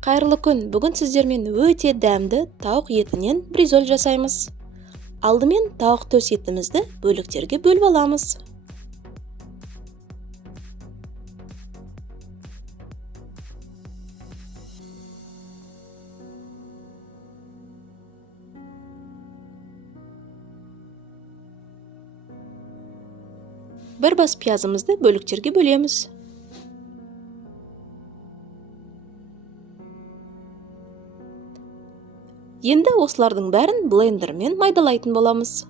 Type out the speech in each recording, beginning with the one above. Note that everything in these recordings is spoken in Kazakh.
Қайырлы күн, бүгін сіздермен өте дәмді тауық етінен бризоль жасаймыз. Алдымен тауық төс етімізді бөліктерге бөліп аламыз. Бір бас пиязымызды бөліктерге бөлеміз. Енді осылардың бәрін блендермен майдалайтын боламыз.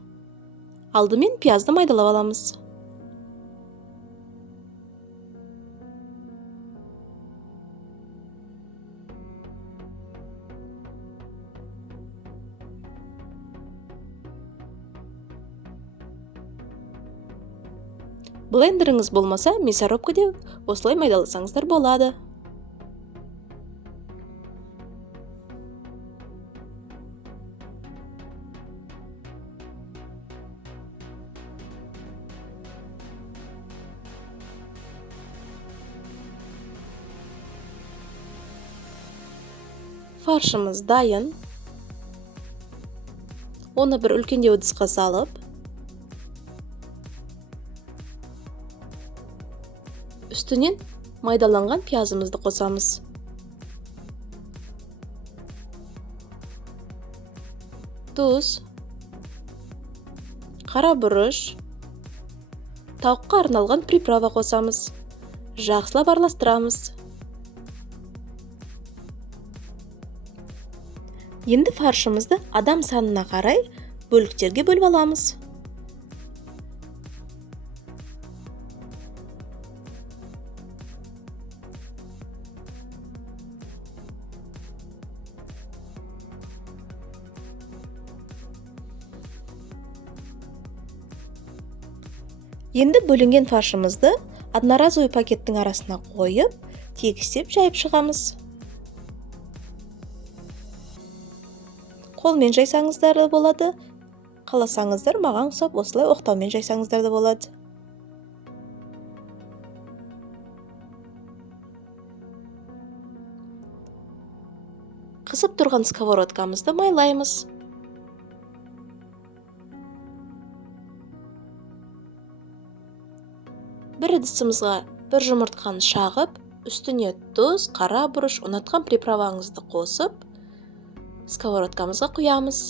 Алдымен пиязды майдалап аламыз. Блендеріңіз болмаса, мясорубкада осылай майдаласаңыздар болады. Фаршымыз дайын. Оны бір үлкендеу ыдысқа салып, үстінен майдаланған пиязымызды қосамыз. Тұз, қара бұрыш, тауыққа арналған приправа қосамыз. Жақсылап араластырамыз. Енді фаршымызды адам санына қарай бөліктерге бөліп аламыз. Енді бөлінген фаршымызды одноразовый пакеттің арасына қойып, тегістеп жайып шығамыз. Қолмен жайсаңыздар да болады. Қаласаңыздар, маған ұқсап осылай оқтаумен жайсаңыздар да болады. Қызып тұрған сковородкамызды майлаймыз. Бір ыдысымызға бір жұмыртқаны шағып, үстіне тұз, қара бұрыш, ұнатқан приправаңызды қосып, сковородкамызға құямыз.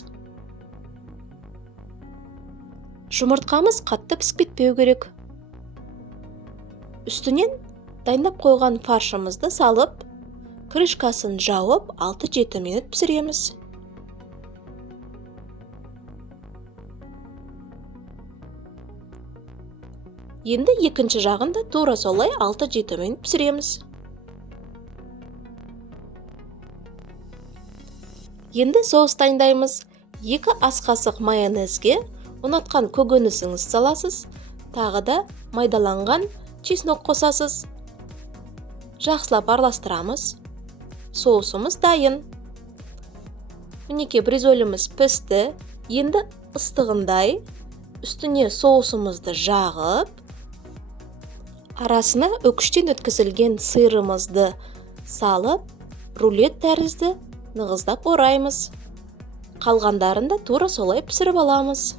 Жұмыртқамыз қатты пісіп кетпеу керек. Үстінен дайындап қойған фаршымызды салып, крышкасын жауып 6-7 минут пісіреміз. Енді екінші жағында тура солай 6-7 минут пісіреміз. Енді соус дайындаймыз. 2 ас қасық майонезге ұнатқан көкөнісіңіз саласыз, тағы да майдаланған чеснок қосасыз. Жақсылап араластырамыз. Соусымыз дайын. Мінекей бризоліміз пісті. Енді ыстығындай үстіне соусымызды жағып, арасына үкіштен өткізілген сырымызды салып, рулет тәрізді нығыздап ораймыз. Қалғандарын да тура солай пісіріп аламыз.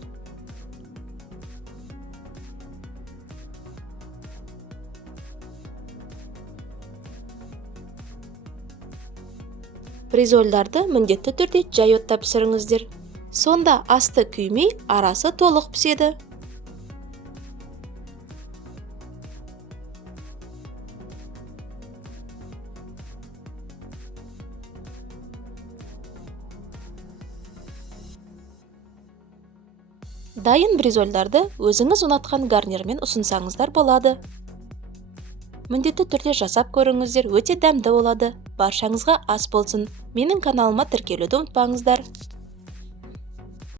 Бризольдарды міндетті түрде жай отта пісіріңіздер. Сонда асты күймей, арасы толық піседі. Дайын бризольдарды өзіңіз ұнатқан гарнирмен ұсынсаңыздар болады. Міндетті түрде жасап көріңіздер, өте дәмді болады. Баршаңызға ас болсын. Менің каналыма тіркелуді ұмытпаңыздар.